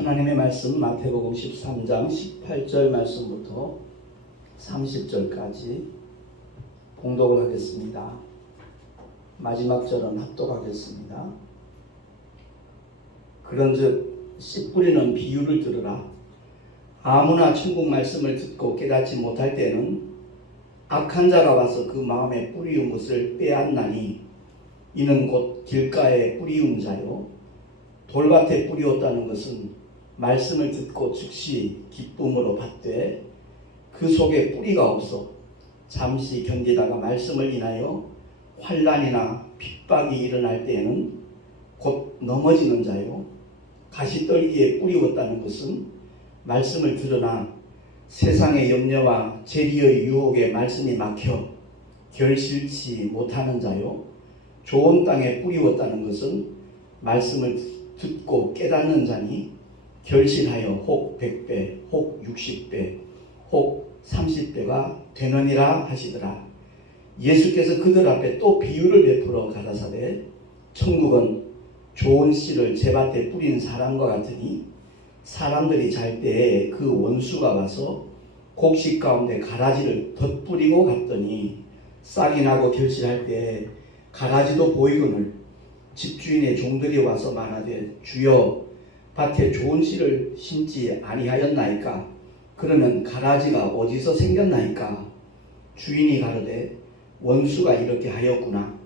하나님의 말씀 마태복음 13장 18절 말씀부터 30절까지 봉독을 하겠습니다. 마지막 절은 합독하겠습니다. 그런즉 씨 뿌리는 비유를 들으라. 아무나 천국 말씀을 듣고 깨닫지 못할 때는 악한 자가 와서 그 마음에 뿌리운 것을 빼앗나니 이는 곧 길가에 뿌리운 자요 돌밭에 뿌리었다는 것은 말씀을 듣고 즉시 기쁨으로 받되 그 속에 뿌리가 없어 잠시 견디다가 말씀을 인하여 환난이나 핍박이 일어날 때에는 곧 넘어지는 자요 가시떨기에 뿌리었다는 것은 말씀을 들으나 세상의 염려와 재리의 유혹에 말씀이 막혀 결실치 못하는 자요 좋은 땅에 뿌리었다는 것은 말씀을 듣고 깨닫는 자니 결실하여 혹 100배, 혹 60배, 혹 30배가 되느니라 하시더라. 예수께서 그들 앞에 또 비유를 베풀어 가라사대 천국은 좋은 씨를 제밭에 뿌린 사람과 같으니 사람들이 잘 때에 그 원수가 와서 곡식 가운데 가라지를 덧뿌리고 갔더니 싹이 나고 결실할 때에 가라지도 보이거늘 집주인의 종들이 와서 말하되 주여 밭에 좋은 씨를 심지 아니하였나이까? 그러면 가라지가 어디서 생겼나이까? 주인이 가로되 원수가 이렇게 하였구나.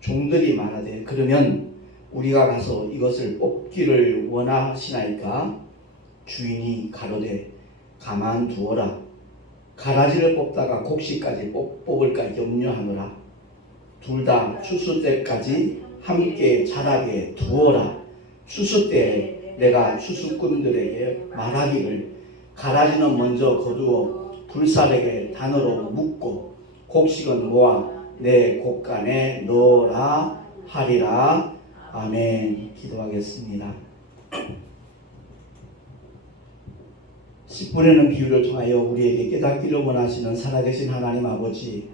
종들이 말하되 그러면 우리가 가서 이것을 뽑기를 원하시나이까? 주인이 가로되 가만두어라. 가라지를 뽑다가 곡식까지 뽑을까 염려하노라. 둘 다 추수 때까지 함께 자라게 두어라. 추수 때 내가 추수꾼들에게 말하기를 가라지는 먼저 거두어 불살에게 단으로 묶고 곡식은 모아 내 곡간에 넣어라 하리라. 아멘. 기도하겠습니다. 씨 뿌리는 비유를 통하여 우리에게 깨닫기를 원하시는 살아계신 하나님 아버지,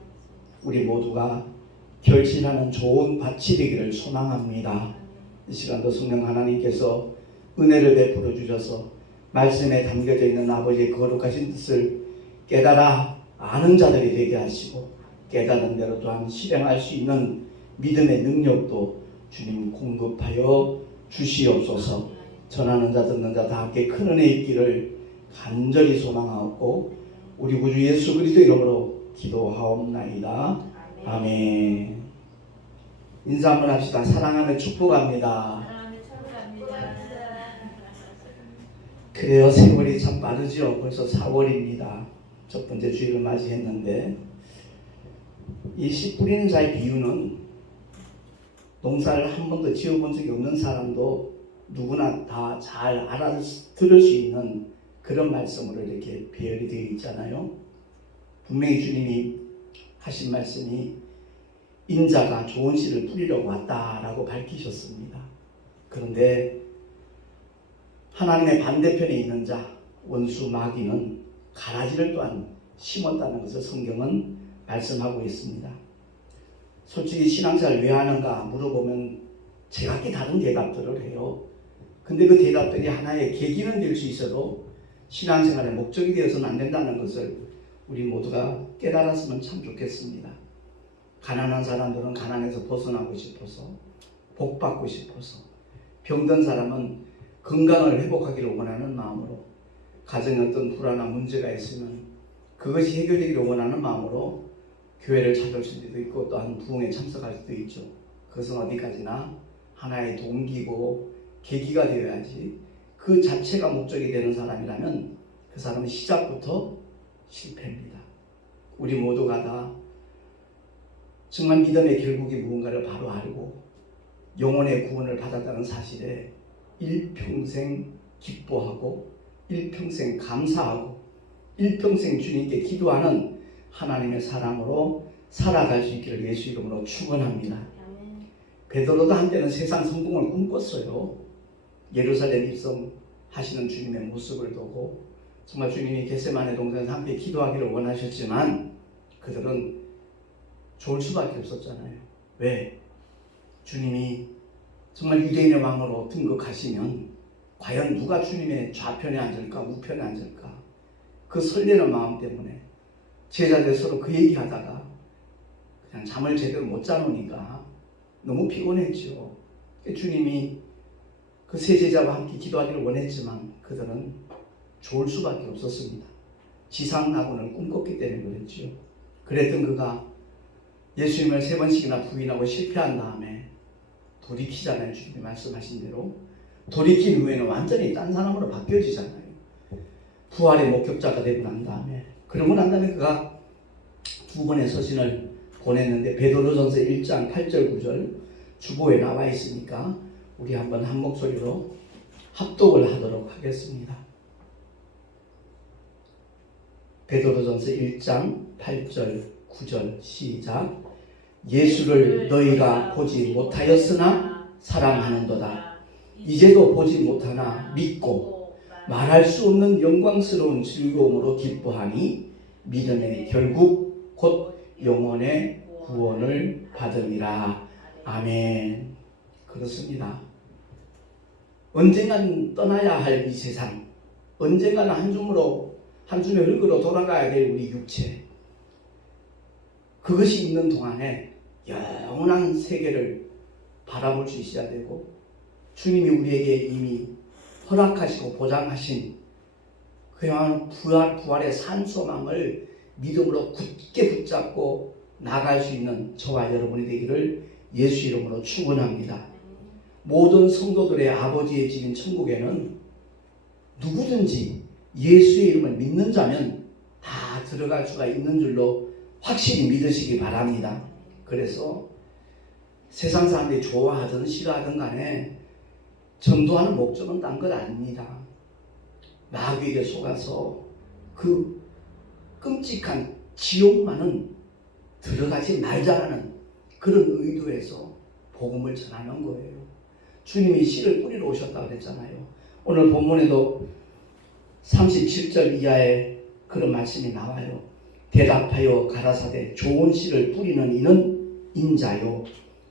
우리 모두가 결실하는 좋은 밭이 되기를 소망합니다. 이 시간도 성령 하나님께서 은혜를 베풀어 주셔서 말씀에 담겨져 있는 아버지의 거룩하신 뜻을 깨달아 아는 자들이 되게 하시고 깨달은 대로 또한 실행할 수 있는 믿음의 능력도 주님 공급하여 주시옵소서. 전하는 자 듣는 자 다 함께 큰 은혜 있기를 간절히 소망하고 우리 구주 예수 그리스도 이름으로 기도하옵나이다. 아멘. 인사 한번 합시다. 사랑하며 축복합니다. 그래요. 세월이 참 빠르죠. 벌써 4월입니다. 첫 번째 주일을 맞이했는데 이 씨 뿌리는 자의 비유는 농사를 한 번도 지어본 적이 없는 사람도 누구나 다 잘 알아들을 수 있는 그런 말씀으로 이렇게 배열이 되어 있잖아요. 분명히 주님이 하신 말씀이 인자가 좋은 씨를 뿌리려고 왔다라고 밝히셨습니다. 그런데 하나님의 반대편에 있는 자 원수 마귀는 가라지를 또한 심었다는 것을 성경은 말씀하고 있습니다. 솔직히 신앙생활을 왜 하는가 물어보면 제각기 다른 대답들을 해요. 근데 그 대답들이 하나의 계기는 될 수 있어도 신앙생활의 목적이 되어서는 안 된다는 것을 우리 모두가 깨달았으면 참 좋겠습니다. 가난한 사람들은 가난에서 벗어나고 싶어서, 복받고 싶어서, 병든 사람은 건강을 회복하기를 원하는 마음으로, 가정에 어떤 불안한 문제가 있으면 그것이 해결되기를 원하는 마음으로 교회를 찾을 수도 있고 또한 부흥에 참석할 수도 있죠. 그것은 어디까지나 하나의 동기고 계기가 되어야지 그 자체가 목적이 되는 사람이라면 그 사람은 시작부터 실패입니다. 우리 모두가 다 정말 믿음의 결국이 무언가를 바로 알고 영혼의 구원을 받았다는 사실에 일평생 기뻐하고 일평생 감사하고 일평생 주님께 기도하는 하나님의 사람으로 살아갈 수 있기를 예수 이름으로 축원합니다. 베드로도 한때는 세상 성공을 꿈꿨어요. 예루살렘 입성하시는 주님의 모습을 보고 정말 주님이 겟세마네 동산에서 함께 기도하기를 원하셨지만 그들은 좋을 수밖에 없었잖아요. 왜? 주님이 정말 유대인의 왕으로 등극하시면 과연 누가 주님의 좌편에 앉을까 우편에 앉을까 그 설레는 마음 때문에 제자들 서로 그 얘기하다가 그냥 잠을 제대로 못 자놓으니까 너무 피곤했죠. 주님이 그 세 제자와 함께 기도하기를 원했지만 그들은 좋을 수밖에 없었습니다. 지상낙원을 꿈꿨기 때문에 그랬죠. 그랬던 그가 예수님을 3번씩이나 부인하고 실패한 다음에 돌이키잖아요. 주님이 말씀하신 대로. 돌이킨 후에는 완전히 딴 사람으로 바뀌어지잖아요. 부활의 목격자가 되고 난 다음에. 그러고 난 다음에 그가 2번의 서신을 보냈는데 베드로전서 1장 8절 9절 주보에 나와 있으니까 우리 한번 한 목소리로 합독을 하도록 하겠습니다. 베드로전서 1장 8절 9절 시작. 예수를 너희가 보지 못하였으나 사랑하는도다. 이제도 보지 못하나 믿고 말할 수 없는 영광스러운 즐거움으로 기뻐하니 믿음의 결국 곧 영혼의 구원을 받으리라. 아멘. 그렇습니다. 언젠간 떠나야 할 이 세상, 언젠가는 한 줌의 흙으로 돌아가야 될 우리 육체, 그것이 있는 동안에 영원한 세계를 바라볼 수 있어야 되고 주님이 우리에게 이미 허락하시고 보장하신 그야말로 부활의 산소망을 믿음으로 굳게 붙잡고 나갈 수 있는 저와 여러분이 되기를 예수 이름으로 축원합니다. 모든 성도들의 아버지의 집인 천국에는 누구든지 예수의 이름을 믿는 자면 다 들어갈 수가 있는 줄로 확실히 믿으시기 바랍니다. 그래서 세상 사람들이 좋아하든 싫어하든 간에 전도하는 목적은 딴 것 아닙니다. 마귀에게 속아서 그 끔찍한 지옥만은 들어가지 말자라는 그런 의도에서 복음을 전하는 거예요. 주님이 씨를 뿌리러 오셨다고 그랬잖아요. 오늘 본문에도 37절 이하에 그런 말씀이 나와요. 대답하여 가라사대 좋은 씨를 뿌리는 이는 인자요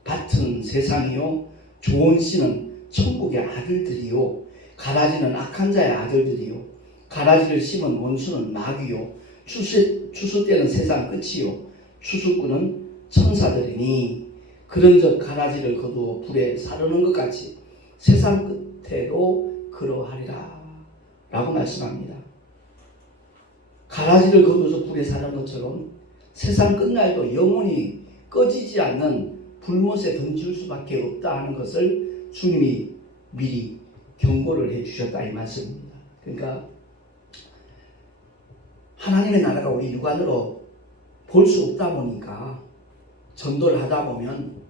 밭은 세상이요 좋은 씨는 천국의 아들들이요 가라지는 악한 자의 아들들이요 가라지를 심은 원수는 마귀요 추수 때는 세상 끝이요 추수꾼은 천사들이니 그런즉 가라지를 거두어 불에 사르는 것 같이 세상 끝에도 그러하리라 라고 말씀합니다. 가라지를 거두어서 불에 사는 것처럼 세상 끝날도 영원히 꺼지지 않는 불못에 던질 수밖에 없다 하는 것을 주님이 미리 경고를 해주셨다 이 말씀입니다. 그러니까 하나님의 나라가 우리 육안으로 볼 수 없다 보니까 전도를 하다 보면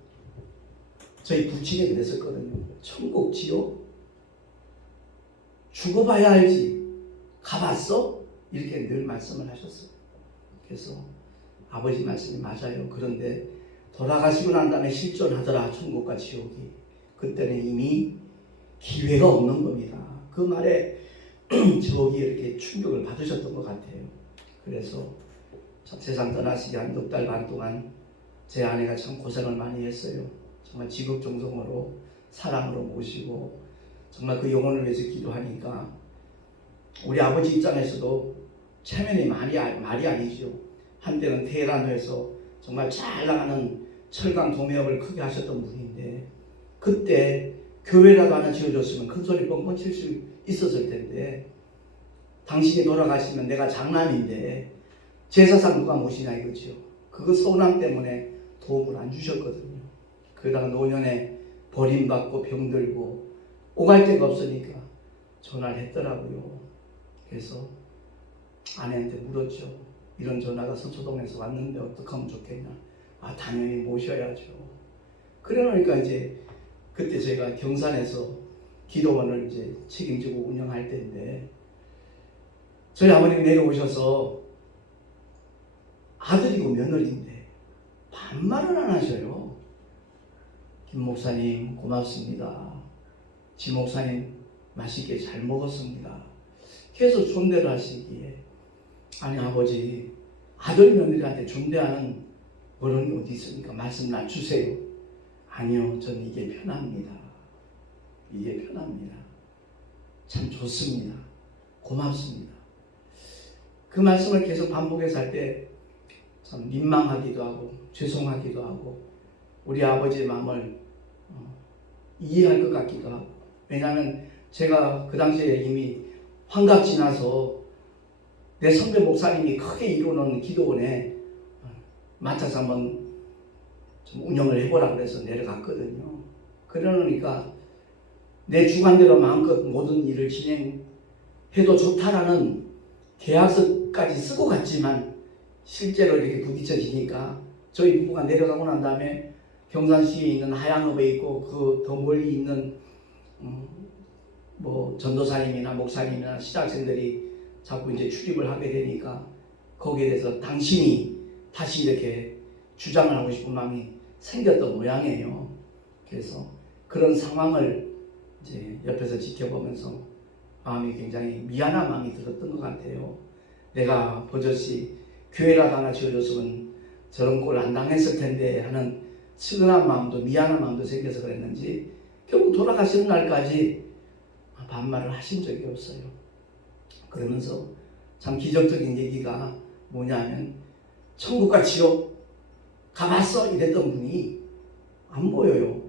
저희 부친이 그랬었거든요. 천국 지옥 죽어봐야 알지 가봤어? 이렇게 늘 말씀을 하셨어요. 그래서 아버지 말씀이 맞아요. 그런데 돌아가시고 난 다음에 실존하더라 천국과 지옥이. 그때는 이미 기회가 없는 겁니다. 그 말에 저기 이렇게 충격을 받으셨던 것 같아요. 그래서 참 세상 떠나시기 한 넉 달 반 동안 제 아내가 참 고생을 많이 했어요. 정말 지극정성으로 사랑으로 모시고 정말 그 영혼을 위해서 기도하니까 우리 아버지 입장에서도 체면이 말이 아니죠. 한때는 테헤란에서 정말 잘 나가는 철강 도매업을 크게 하셨던 분인데 그때 교회라도 하나 지어줬으면 큰 소리 뻥뻥 칠 수 있었을 텐데 당신이 돌아가시면 내가 장남인데 제사상 누가 모시냐 이거죠. 그거 서운함 때문에 도움을 안 주셨거든요. 그러다가 노년에 버림받고 병들고 오갈 데가 없으니까 전화를 했더라고요. 그래서 아내한테 물었죠. 이런 전화가 서초동에서 왔는데 어떻게 하면 좋겠냐. 아 당연히 모셔야죠. 그러니까 이제 그때 저희가 경산에서 기도원을 이제 책임지고 운영할 때인데 저희 아버님이 내려오셔서 아들이고 며느리인데 반말을 안 하셔요. 김 목사님 고맙습니다. 지 목사님 맛있게 잘 먹었습니다. 계속 존대를 하시기에 아니 아버지 아들 며느리한테 존대하는 어른이 어디 있습니까? 말씀 낮추세요. 아니요 전 이게 편합니다. 이게 편합니다. 참 좋습니다. 고맙습니다. 그 말씀을 계속 반복해서 할 때 참 민망하기도 하고 죄송하기도 하고 우리 아버지의 마음을 이해할 것 같기도 하고, 왜냐하면 제가 그 당시에 이미 환갑 지나서 내 선배 목사님이 크게 이루는 기도원에 맡아서 한번 좀 운영을 해보라 그래서 내려갔거든요. 그러니까 내 주관대로 마음껏 모든 일을 진행해도 좋다라는 계약서까지 쓰고 갔지만 실제로 이렇게 부딪혀지니까 저희 부부가 내려가고 난 다음에 경산시에 있는 하양읍에 있고 그 더 멀리 있는 뭐 전도사님이나 목사님이나 신학생들이 자꾸 이제 출입을 하게 되니까 거기에 대해서 당신이 다시 이렇게 주장을 하고 싶은 마음이 생겼던 모양이에요. 그래서 그런 상황을 이제 옆에서 지켜보면서 마음이 굉장히 미안한 마음이 들었던 것 같아요. 내가 버젓이 교회라도 하나 지어줬으면 저런 꼴 안 당했을 텐데 하는 측은한 마음도 미안한 마음도 생겨서 그랬는지 결국 돌아가시는 날까지 반말을 하신 적이 없어요. 그러면서 참 기적적인 얘기가 뭐냐면 천국과 지옥 가봤어? 이랬던 분이 안 보여요.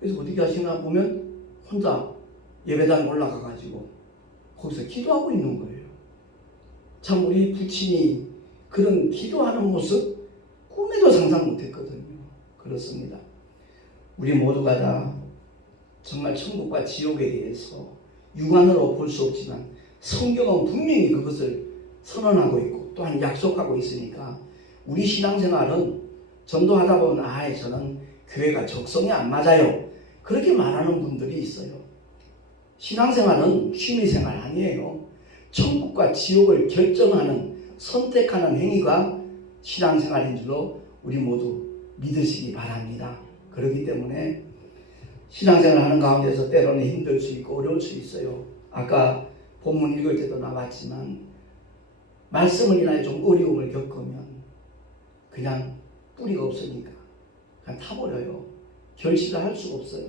그래서 어떻게 하시나 보면 혼자 예배당 올라가가지고 거기서 기도하고 있는 거예요. 참 우리 부친이 그런 기도하는 모습 꿈에도 상상 못했거든요. 그렇습니다. 우리 모두가 다 정말 천국과 지옥에 대해서 육안으로 볼 수 없지만 성경은 분명히 그것을 선언하고 있고 또한 약속하고 있으니까 우리 신앙생활은 전도하다 보면 저는 교회가 적성에 안 맞아요. 그렇게 말하는 분들이 있어요. 신앙생활은 취미생활 아니에요. 천국과 지옥을 결정하는 선택하는 행위가 신앙생활인 줄로 우리 모두 믿으시기 바랍니다. 그렇기 때문에 신앙생활 하는 가운데서 때로는 힘들 수 있고 어려울 수 있어요. 아까 본문 읽을 때도 나왔지만 말씀을 인하여 좀 어려움을 겪으면 그냥 뿌리가 없으니까 그냥 타버려요. 결실을 할 수가 없어요.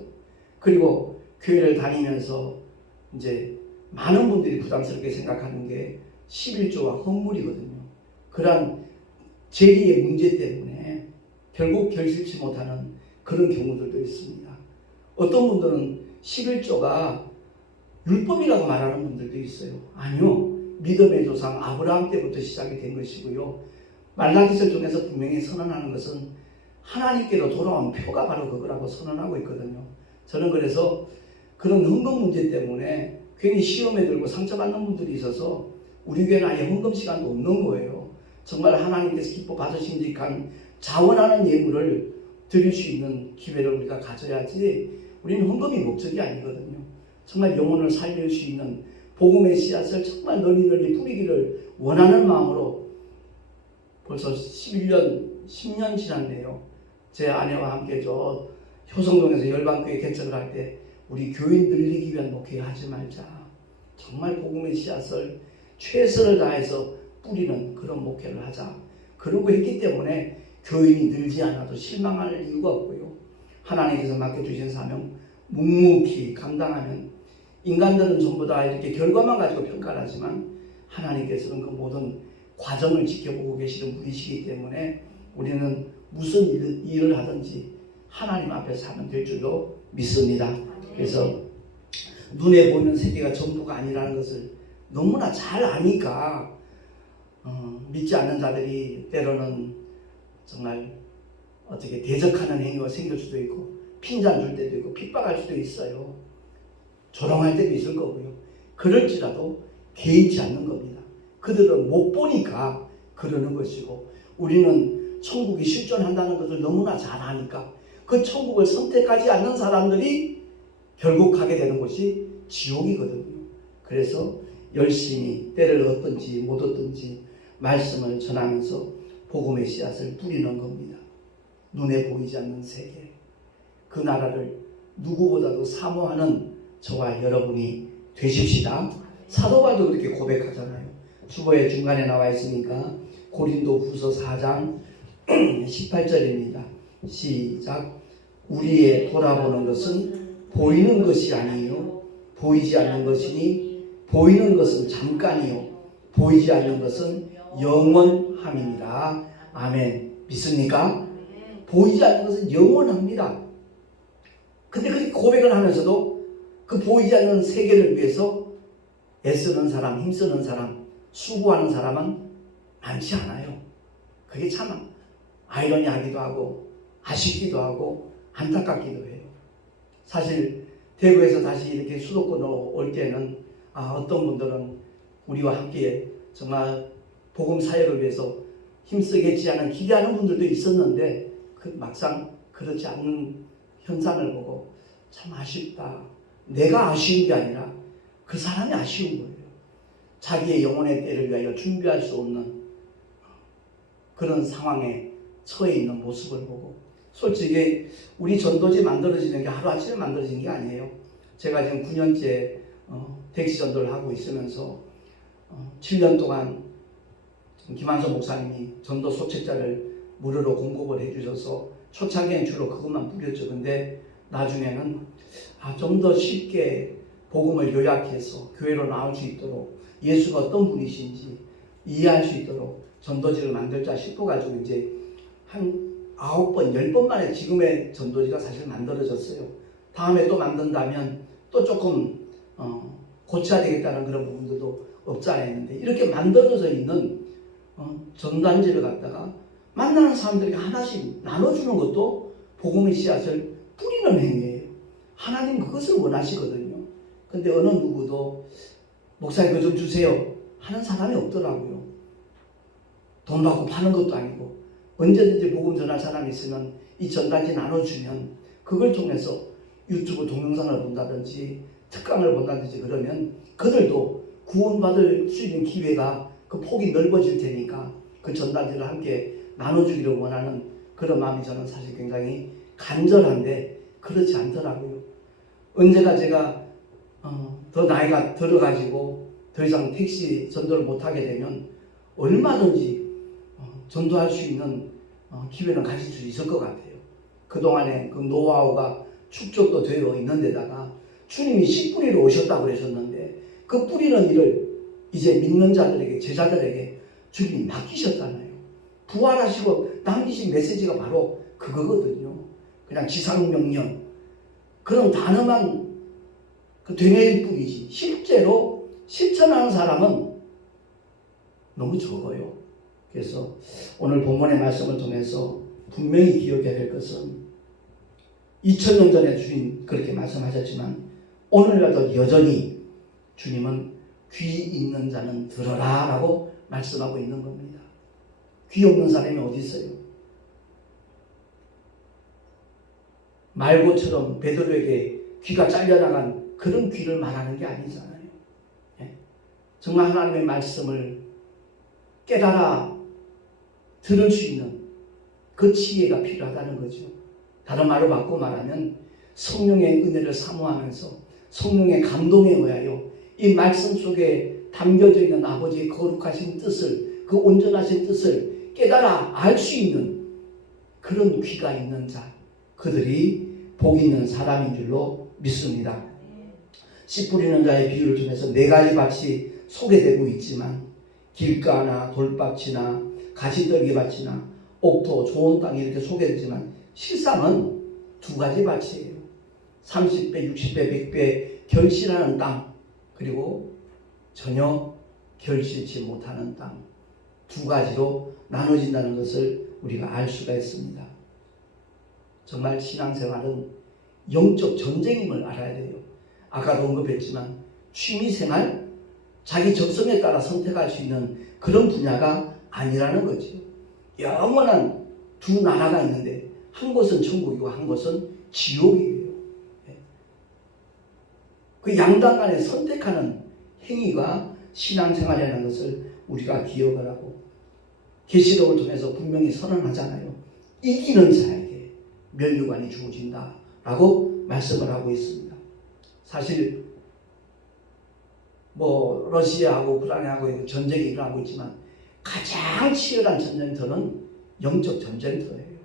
그리고 교회를 다니면서 이제 많은 분들이 부담스럽게 생각하는 게 11조와 헌물이거든요. 그러한 재리의 문제 때문에 결국 결실치 못하는 그런 경우들도 있습니다. 어떤 분들은 11조가 율법이라고 말하는 분들도 있어요. 아니요. 믿음의 조상 아브라함 때부터 시작이 된 것이고요. 말라기서 중에서 분명히 선언하는 것은 하나님께로 돌아온 표가 바로 그거라고 선언하고 있거든요. 저는 그래서 그런 헌금 문제 때문에 괜히 시험에 들고 상처받는 분들이 있어서 우리 교회는 아예 헌금 시간도 없는 거예요. 정말 하나님께서 기뻐 받으심직한 자원하는 예물을 드릴 수 있는 기회를 우리가 가져야지 우리는 헌금이 목적이 아니거든요. 정말 영혼을 살릴 수 있는 복음의 씨앗을 정말 널리 뿌리기를 원하는 마음으로 벌써 11년, 10년 지났네요. 제 아내와 함께 저 효성동에서 열방교회 개척을 할 때 우리 교인 늘리기 위한 목회 하지 말자. 정말 복음의 씨앗을 최선을 다해서 뿌리는 그런 목회를 하자. 그러고 했기 때문에 교인이 늘지 않아도 실망할 이유가 없고요. 하나님께서 맡겨주신 사명 묵묵히 감당하면 인간들은 전부 다 이렇게 결과만 가지고 평가를 하지만 하나님께서는 그 모든 과정을 지켜보고 계시는 분이시기 때문에 우리는 무슨 일을 하든지 하나님 앞에서 하면 될 줄로 믿습니다. 그래서 눈에 보이는 세계가 전부가 아니라는 것을 너무나 잘 아니까 믿지 않는 자들이 때로는 정말 어떻게 대적하는 행위가 생길 수도 있고 핀잔 줄 때도 있고 핍박할 수도 있어요. 조롱할 때도 있을 거고요. 그럴지라도 개의치 않는 겁니다. 그들은 못 보니까 그러는 것이고 우리는 천국이 실존한다는 것을 너무나 잘 아니까 그 천국을 선택하지 않는 사람들이 결국 가게 되는 곳이 지옥이거든요. 그래서 열심히 때를 얻든지 못 얻든지 말씀을 전하면서 복음의 씨앗을 뿌리는 겁니다. 눈에 보이지 않는 세계, 그 나라를 누구보다도 사모하는 저와 여러분이 되십시다. 사도 바울도 그렇게 고백하잖아요. 주보의 중간에 나와 있으니까 고린도 후서 4장 18절입니다. 시작. 우리의 돌아보는 것은 보이는 것이 아니요 보이지 않는 것이니 보이는 것은 잠깐이요 보이지 않는 것은 영원함이니라. 아멘. 믿습니까? 보이지 않는 것은 영원합니다. 근데 그렇게 고백을 하면서도 그 보이지 않는 세계를 위해서 애쓰는 사람, 힘쓰는 사람, 수고하는 사람은 많지 않아요. 그게 참 아이러니하기도 하고 아쉽기도 하고 안타깝기도 해요. 사실 대구에서 다시 이렇게 수도권으로 올 때는 어떤 분들은 우리와 함께 정말 복음 사역을 위해서 힘쓰겠지 하는 기대하는 분들도 있었는데 막상 그렇지 않는 현상을 보고 참 아쉽다. 내가 아쉬운 게 아니라 그 사람이 아쉬운 거예요. 자기의 영혼의 때를 위하여 준비할 수 없는 그런 상황에 처해 있는 모습을 보고, 솔직히 우리 전도지 만들어지는 게 하루아침에 만들어진 게 아니에요. 제가 지금 9년째 택시 전도를 하고 있으면서 7년 동안 김한선 목사님이 전도 소책자를 무료로 공급을 해주셔서 초창기엔 주로 그것만 뿌렸죠. 근데 나중에는 좀 더 쉽게 복음을 요약해서 교회로 나올 수 있도록 예수가 어떤 분이신지 이해할 수 있도록 전도지를 만들자 싶어가지고 이제 한 9번, 10번 만에 지금의 전도지가 사실 만들어졌어요. 다음에 또 만든다면 또 조금 고쳐야 되겠다는 그런 부분들도 없지 않아 있는데, 이렇게 만들어져 있는 전단지를 갖다가 만나는 사람들에게 하나씩 나눠주는 것도 복음의 씨앗을 뿌리는 행위예요. 하나님 그것을 원하시거든요. 근데 어느 누구도 목사님 그거 좀 주세요 하는 사람이 없더라고요. 돈 받고 파는 것도 아니고, 언제든지 복음 전할 사람이 있으면 이 전단지 나눠주면 그걸 통해서 유튜브 동영상을 본다든지 특강을 본다든지 그러면 그들도 구원받을 수 있는 기회가 그 폭이 넓어질 테니까 그 전단지를 함께 나눠주기를 원하는 그런 마음이 저는 사실 굉장히 간절한데 그렇지 않더라고요. 언제가 제가 더 나이가 들어가지고 더 이상 택시 전도를 못하게 되면 얼마든지 전도할 수 있는 기회는 가질 수 있을 것 같아요. 그동안에 그 노하우가 축적도 되어 있는 데다가 주님이 씨 뿌리로 오셨다고 그러셨는데 그 뿌리는 일을 이제 믿는 자들에게, 제자들에게 주님이 맡기셨잖아요. 부활하시고 남기신 메시지가 바로 그거거든요. 그냥 지상명령 그런 단어만 그 되뇌일 뿐이지 실제로 실천하는 사람은 너무 적어요. 그래서 오늘 본문의 말씀을 통해서 분명히 기억해야 될 것은 2000년 전에 주님 그렇게 말씀하셨지만 오늘날도 여전히 주님은 귀 있는 자는 들어라 라고 말씀하고 있는 겁니다. 귀 없는 사람이 어디 있어요? 말고처럼 베드로에게 귀가 잘려나간 그런 귀를 말하는 게 아니잖아요. 정말 하나님의 말씀을 깨달아 들을 수 있는 그 지혜가 필요하다는 거죠. 다른 말로 바꿔 말하면 성령의 은혜를 사모하면서 성령의 감동에 의하여 이 말씀 속에 담겨져 있는 아버지의 거룩하신 뜻을, 그 온전하신 뜻을 깨달아 알 수 있는 그런 귀가 있는 자, 그들이 복 있는 사람인 줄로 믿습니다. 씨 뿌리는 자의 비유를 통해서 4가지 밭이 소개되고 있지만 길가나 돌밭이나 가시떨기 밭이나 옥토 좋은 땅이 이렇게 소개되지만 실상은 2가지 밭이에요. 30배, 60배, 100배 결실하는 땅, 그리고 전혀 결실치 못하는 땅, 2가지로 나눠진다는 것을 우리가 알 수가 있습니다. 정말 신앙생활은 영적 전쟁임을 알아야 돼요. 아까도 언급했지만 취미생활, 자기 적성에 따라 선택할 수 있는 그런 분야가 아니라는 거죠. 영원한 2 나라가 있는데 한 곳은 천국이고 한 곳은 지옥이에요. 그 양당 간에 선택하는 행위가 신앙생활이라는 것을 우리가 기억을 하고, 계시록을 통해서 분명히 선언하잖아요. 이기는 자에게 면류관이 주어진다 라고 말씀을 하고 있습니다. 사실 러시아하고 우크라이나하고 전쟁이 일어나고 있지만 가장 치열한 전쟁터는 영적 전쟁터예요.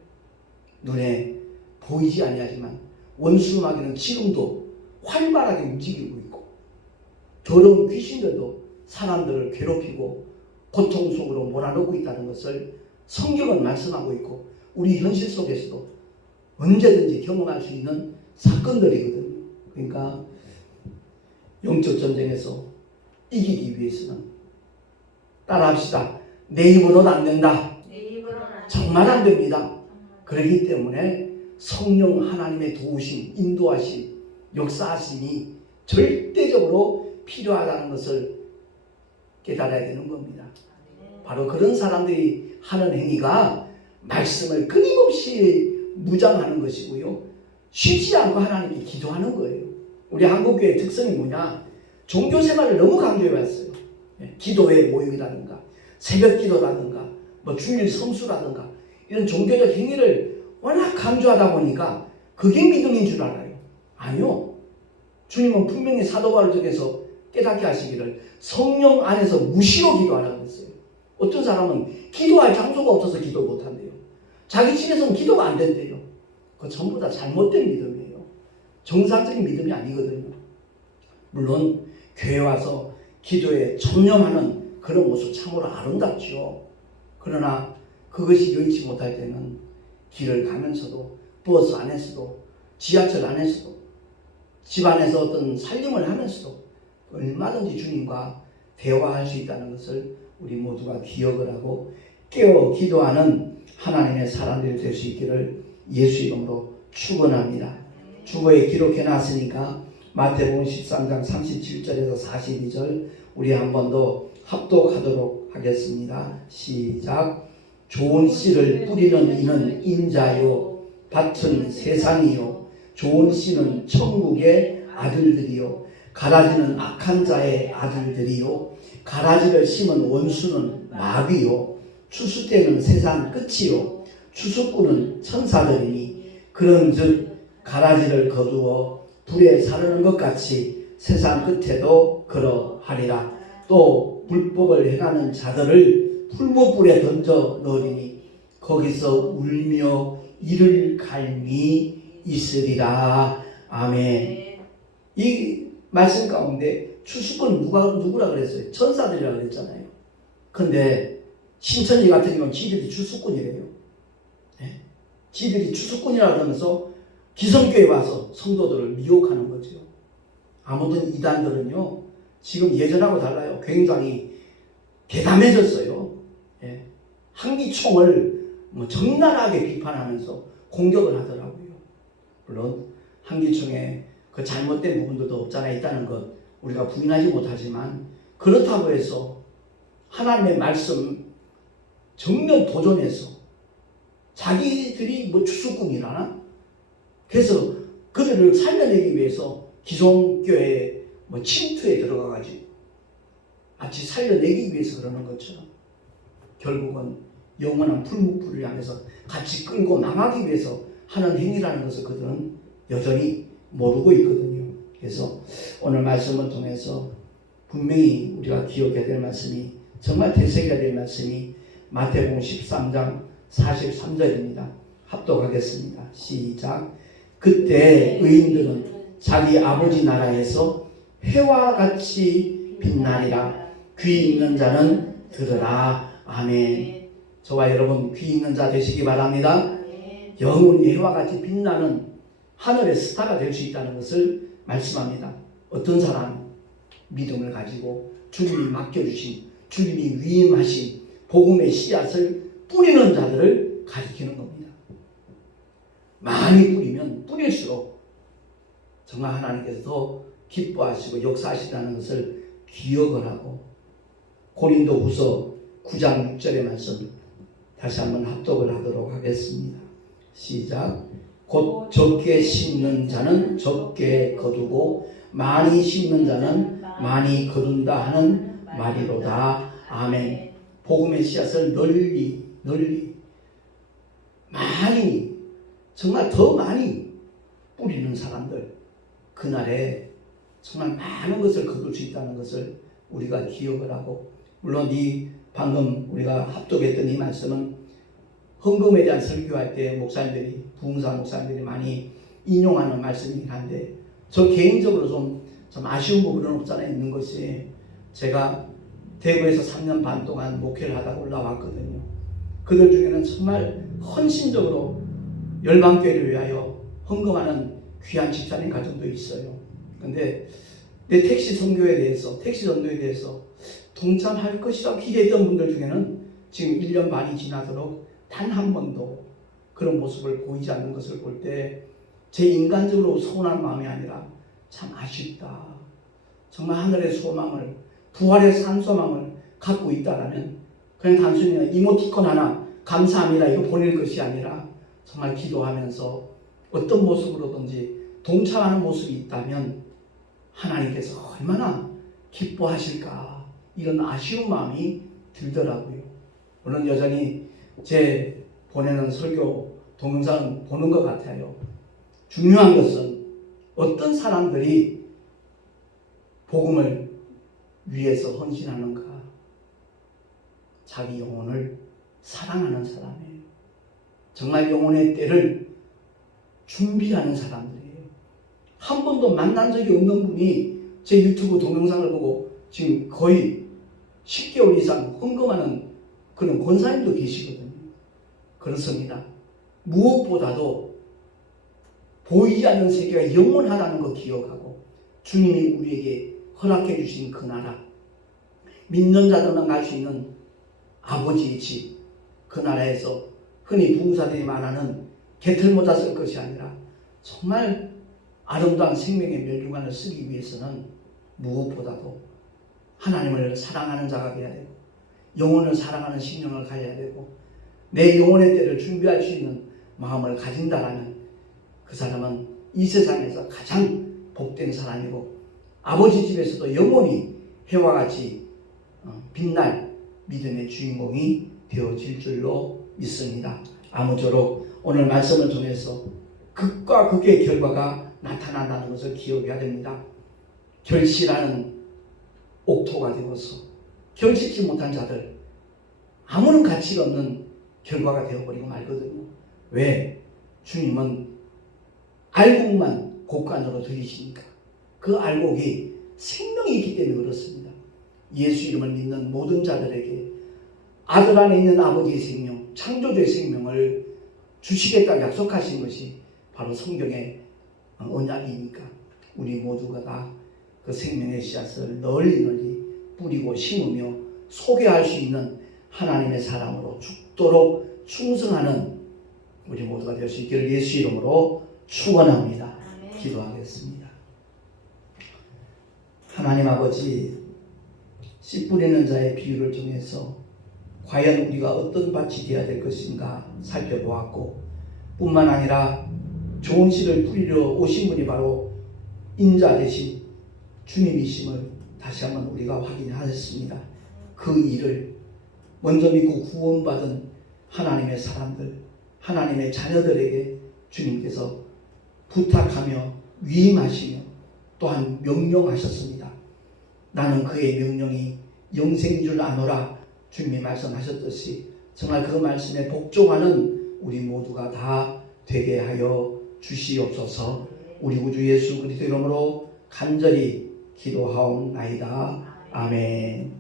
눈에 보이지 아니하지만 원수마귀는 지금도 활발하게 움직이고 있고 더러운 귀신들도 사람들을 괴롭히고 고통 속으로 몰아넣고 있다는 것을 성경은 말씀하고 있고 우리 현실 속에서도 언제든지 경험할 수 있는 사건들이거든요. 그러니까 영적 전쟁에서 이기기 위해서는 따라합시다. 내 힘으로는 안 된다. 정말 안 됩니다. 그렇기 때문에 성령 하나님의 도우심, 인도하심, 역사하심이 절대적으로 필요하다는 것을 깨달아야 되는 겁니다. 바로 그런 사람들이 하는 행위가 말씀을 끊임없이 무장하는 것이고요. 쉬지 않고 하나님께 기도하는 거예요. 우리 한국교회의 특성이 뭐냐? 종교생활을 너무 강조해왔어요. 기도회 모임이라든가 새벽 기도라든가 뭐 주일 성수라든가 이런 종교적 행위를 워낙 강조하다 보니까 그게 믿음인 줄 알아요. 아니요. 주님은 분명히 사도 바울 쪽에서 깨닫게 하시기를 성령 안에서 무시로 기도하라고 했어요. 어떤 사람은 기도할 장소가 없어서 기도 못한대요. 자기 집에서는 기도가 안 된대요. 그거 전부 다 잘못된 믿음이에요. 정상적인 믿음이 아니거든요. 물론 교회 와서 기도에 전념하는 그런 모습 참으로 아름답죠. 그러나 그것이 여의치 못할 때는 길을 가면서도 버스 안에서도 지하철 안에서도 집 안에서 어떤 살림을 하면서도 얼마든지 주님과 대화할 수 있다는 것을 우리 모두가 기억을 하고 깨어 기도하는 하나님의 사람들이 될 수 있기를 예수 이름으로 축원합니다. 주보에 기록해 놨으니까 마태복음 13장 37절에서 42절 우리 한 번 더 합독하도록 하겠습니다. 시작. 좋은 씨를 뿌리는 이는 인자요 밭은 세상이요 좋은 씨는 천국의 아들들이요 가라지는 악한 자의 아들들이요 가라지를 심은 원수는 마귀요 추수 때는 세상 끝이요 추수꾼은 천사들이니 그런즉 가라지를 거두어 불에 사르는 것 같이 세상 끝에도 그러하리라. 또 불법을 행하는 자들을 풀무불에 던져 넣으리니 거기서 울며 이를 갈미 있으리라. 아멘. 이 말씀 가운데 추수꾼은 누구라 그랬어요? 천사들이라 그랬잖아요. 근데 신천지 같은 경우는 지들이 추수꾼이래요. 네? 지들이 추수꾼이라 그러면서 기성교회 와서 성도들을 미혹하는 거죠. 아무튼 이단들은요 지금 예전하고 달라요. 굉장히 대담해졌어요. 예. 한기총을 적나라하게 비판하면서 공격을 하더라고요. 물론 한기총에 그 잘못된 부분들도 없잖아 있다는 것 우리가 부인하지 못하지만 그렇다고 해서 하나님의 말씀 정면 도전해서 자기들이 추수꾼이라나 그래서 그들을 살려내기 위해서 기성교회 침투에 들어가가지고 마치 살려내기 위해서 그러는 것처럼 결국은 영원한 풀무불을 향해서 같이 끌고 나가기 위해서 하는 행위라는 것을 그들은 여전히 모르고 있거든요. 그래서 오늘 말씀을 통해서 분명히 우리가 기억해야 될 말씀이 정말 되새겨야 될 말씀이 마태복음 13장 43절입니다. 합독하겠습니다. 시작. 그때 의인들은 자기 아버지 나라에서 해와 같이 빛나리라. 귀 있는 자는 들으라. 아멘. 저와 여러분 귀 있는 자 되시기 바랍니다. 영원히 해와 같이 빛나는 하늘의 스타가 될 수 있다는 것을 말씀합니다. 어떤 사람 믿음을 가지고 주님이 맡겨주신 주님이 위임하신 복음의 씨앗을 뿌리는 자들을 가리키는 겁니다. 많이 뿌리면 뿌릴수록 정말 하나님께서 더 기뻐하시고 역사하시다는 것을 기억을 하고 고린도후서 9장 6절의 말씀 다시 한번 합독을 하도록 하겠습니다. 시작. 곧 적게 심는 자는 적게 거두고 많이 심는 자는 많이 거둔다 하는 말이로다. 아멘. 복음의 씨앗을 널리 많이 정말 더 많이 뿌리는 사람들 그날에 정말 많은 것을 거둘 수 있다는 것을 우리가 기억을 하고 물론 이 방금 우리가 합독했던 이 말씀은 헌금에 대한 설교할 때 목사님들이 부흥사 목사님들이 많이 인용하는 말씀이긴 한데 저 개인적으로 좀 좀 아쉬운 부분은 없잖아 있는 것이, 제가 대구에서 3년 반 동안 목회를 하다가 올라왔거든요. 그들 중에는 정말 헌신적으로 열방교회를 위하여 헌금하는 귀한 집사님 가정도 있어요. 근데 내 택시 선교에 대해서, 택시 전도에 대해서 동참할 것이라고 기대했던 분들 중에는 지금 1년 반이 지나도록 단 한 번도 그런 모습을 보이지 않는 것을 볼 때 제 인간적으로 서운한 마음이 아니라 참 아쉽다. 정말 하늘의 소망을, 부활의 산소망을 갖고 있다라면 그냥 단순히 이모티콘 하나 감사합니다 이거 보낼 것이 아니라 정말 기도하면서 어떤 모습으로든지 동참하는 모습이 있다면 하나님께서 얼마나 기뻐하실까, 이런 아쉬운 마음이 들더라고요. 물론 여전히 제 보내는 설교 동영상 보는 것 같아요. 중요한 것은 어떤 사람들이 복음을 위해서 헌신하는가, 자기 영혼을 사랑하는 사람이에요. 정말 영혼의 때를 준비하는 사람들이에요. 한 번도 만난 적이 없는 분이 제 유튜브 동영상을 보고 지금 거의 10개월 이상 헌금하는 그런 권사님도 계시거든요. 그렇습니다. 무엇보다도 보이지 않는 세계가 영원하다는 거 기억하고 주님이 우리에게 허락해 주신 그 나라, 믿는 자들만 갈 수 있는 아버지의 집, 그 나라에서 흔히 부흥사들이 말하는 개털모자 쓸 것이 아니라 정말 아름다운 생명의 멸류관을 쓰기 위해서는 무엇보다도 하나님을 사랑하는 자가 되어야 되고 영혼을 사랑하는 심령을 가져야 되고 내 영혼의 때를 준비할 수 있는 마음을 가진다라면 그 사람은 이 세상에서 가장 복된 사람이고 아버지 집에서도 영원히 해와 같이 빛날 믿음의 주인공이 되어질 줄로 믿습니다. 아무쪼록 오늘 말씀을 통해서 극과 극의 결과가 나타난다는 것을 기억해야 됩니다. 결실하는 옥토가 되어서 결실치 못한 자들, 아무런 가치가 없는 결과가 되어버리고 말거든요. 왜? 주님은 알곡만 곡간으로 들이시니까. 그 알곡이 생명이 있기 때문에 그렇습니다. 예수 이름을 믿는 모든 자들에게 아들 안에 있는 아버지의 생명, 창조주의 생명을 주시겠다고 약속하신 것이 바로 성경의 언약이니까 우리 모두가 다 그 생명의 씨앗을 널리 뿌리고 심으며 소개할 수 있는 하나님의 사람으로 죽도록 충성하는 우리 모두가 될 수 있기를 예수 이름으로 축원합니다. 기도하겠습니다. 하나님 아버지, 씨 뿌리는 자의 비유를 통해서 과연 우리가 어떤 밭이 되어야 될 것인가 살펴보았고, 뿐만 아니라 좋은 씨를 뿌리러 오신 분이 바로 인자 되신 주님이심을 다시 한번 우리가 확인하였습니다. 그 일을 먼저 믿고 구원받은 하나님의 사람들, 하나님의 자녀들에게 주님께서 부탁하며 위임하시며 또한 명령하셨습니다. 나는 그의 명령이 영생인 줄 아노라 주님이 말씀하셨듯이 정말 그 말씀에 복종하는 우리 모두가 다 되게 하여 주시옵소서. 우리 구주 예수 그리스도 이름으로 간절히 기도하옵나이다. 아멘.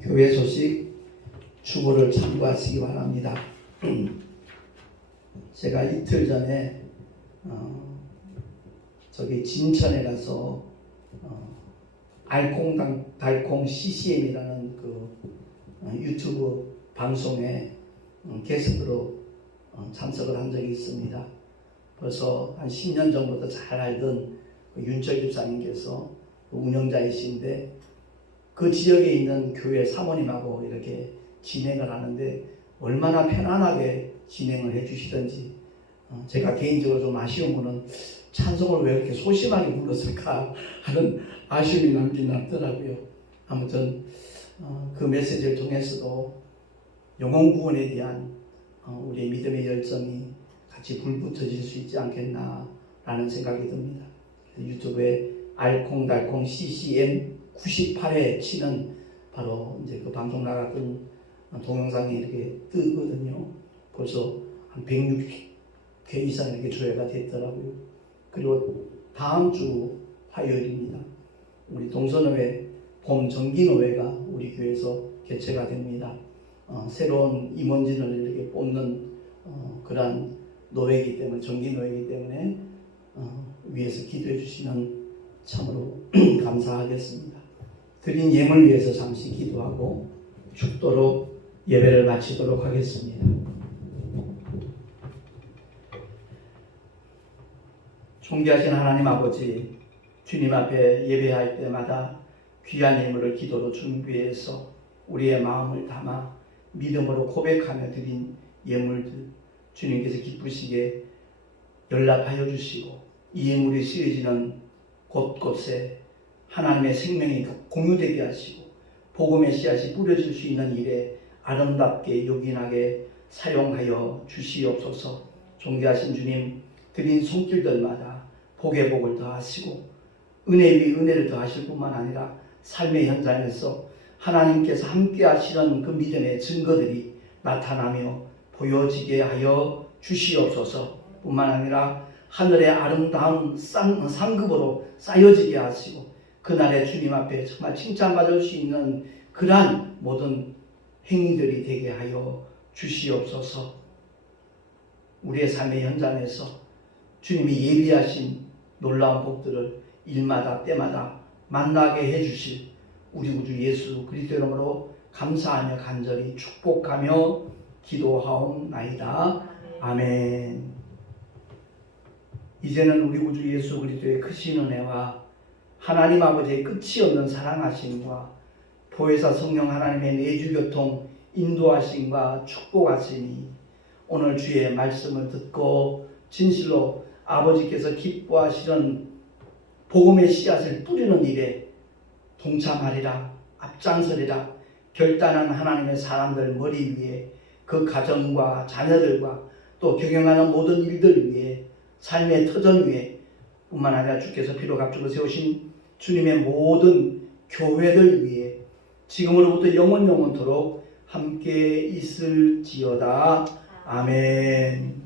교회 소식 주보를 참고하시기 바랍니다. 제가 이틀 전에 저기 진천에 가서 알콩달콩 CCM이라는 그 유튜브 방송에 게스트로 참석을 한 적이 있습니다. 벌써 한 10년 전부터 잘 알던 윤철 집사님께서 운영자이신데 그 지역에 있는 교회 사모님하고 이렇게 진행을 하는데 얼마나 편안하게 진행을 해주시던지 제가 개인적으로 좀 아쉬운 거는 찬송을 왜 이렇게 소심하게 불렀을까 하는 아쉬움이 남긴 남더라고요. 아무튼 그 메시지를 통해서도 영혼 구원에 대한 우리의 믿음의 열정이 같이 불붙어질 수 있지 않겠나라는 생각이 듭니다. 유튜브에 알콩달콩 CCM 98회 치는 바로 이제 그 방송 나갔던 동영상이 이렇게 뜨거든요. 벌써 한 160회 이상 이렇게 조회가 됐더라고요. 그리고 다음 주 화요일입니다. 우리 동서노회 봄정기노회가 우리 교회에서 개최가 됩니다. 새로운 임원진을 이렇게 뽑는 그러한 노회이기 때문에, 정기노회이기 때문에 위해서 기도해 주시면 참으로 감사하겠습니다. 드린 예물 위해서 잠시 기도하고 축도로 예배를 마치도록 하겠습니다. 존귀하신 하나님 아버지, 주님 앞에 예배할 때마다 귀한 예물을 기도로 준비해서 우리의 마음을 담아 믿음으로 고백하며 드린 예물들 주님께서 기쁘시게 연락하여 주시고 이 예물이 쓰여지는 곳곳에 하나님의 생명이 공유되게 하시고 복음의 씨앗이 뿌려질 수 있는 일에 아름답게 요긴하게 사용하여 주시옵소서. 존귀하신 주님, 드린 손길들마다 복의 복을 더하시고 은혜 위 은혜를 더하실 뿐만 아니라 삶의 현장에서 하나님께서 함께 하시는 그 믿음의 증거들이 나타나며 보여지게 하여 주시옵소서. 뿐만 아니라 하늘의 아름다운 상급으로 쌓여지게 하시고 그날에 주님 앞에 정말 칭찬받을 수 있는 그러한 모든 행위들이 되게 하여 주시옵소서. 우리의 삶의 현장에서 주님이 예비하신 놀라운 복들을 일마다 때마다 만나게 해주실 우리 구주 예수 그리스도 이름으로 감사하며 간절히 축복하며 기도하옵나이다. 아멘. 이제는 우리 구주 예수 그리스도의 크신 은혜와 하나님 아버지의 끝이 없는 사랑하심과 보혜사 성령 하나님의 내주교통 인도하심과 축복하심이 오늘 주의 말씀을 듣고 진실로 아버지께서 기뻐하시는 복음의 씨앗을 뿌리는 일에 동참하리라, 앞장서리라. 결단한 하나님의 사람들 머리 위에 그 가정과 자녀들과 또 경영하는 모든 일들 위에 삶의 터전 위에 뿐만 아니라 주께서 피로 값주고 세우신 주님의 모든 교회들 위에 지금으로부터 영원토록 함께 있을지어다. 아멘.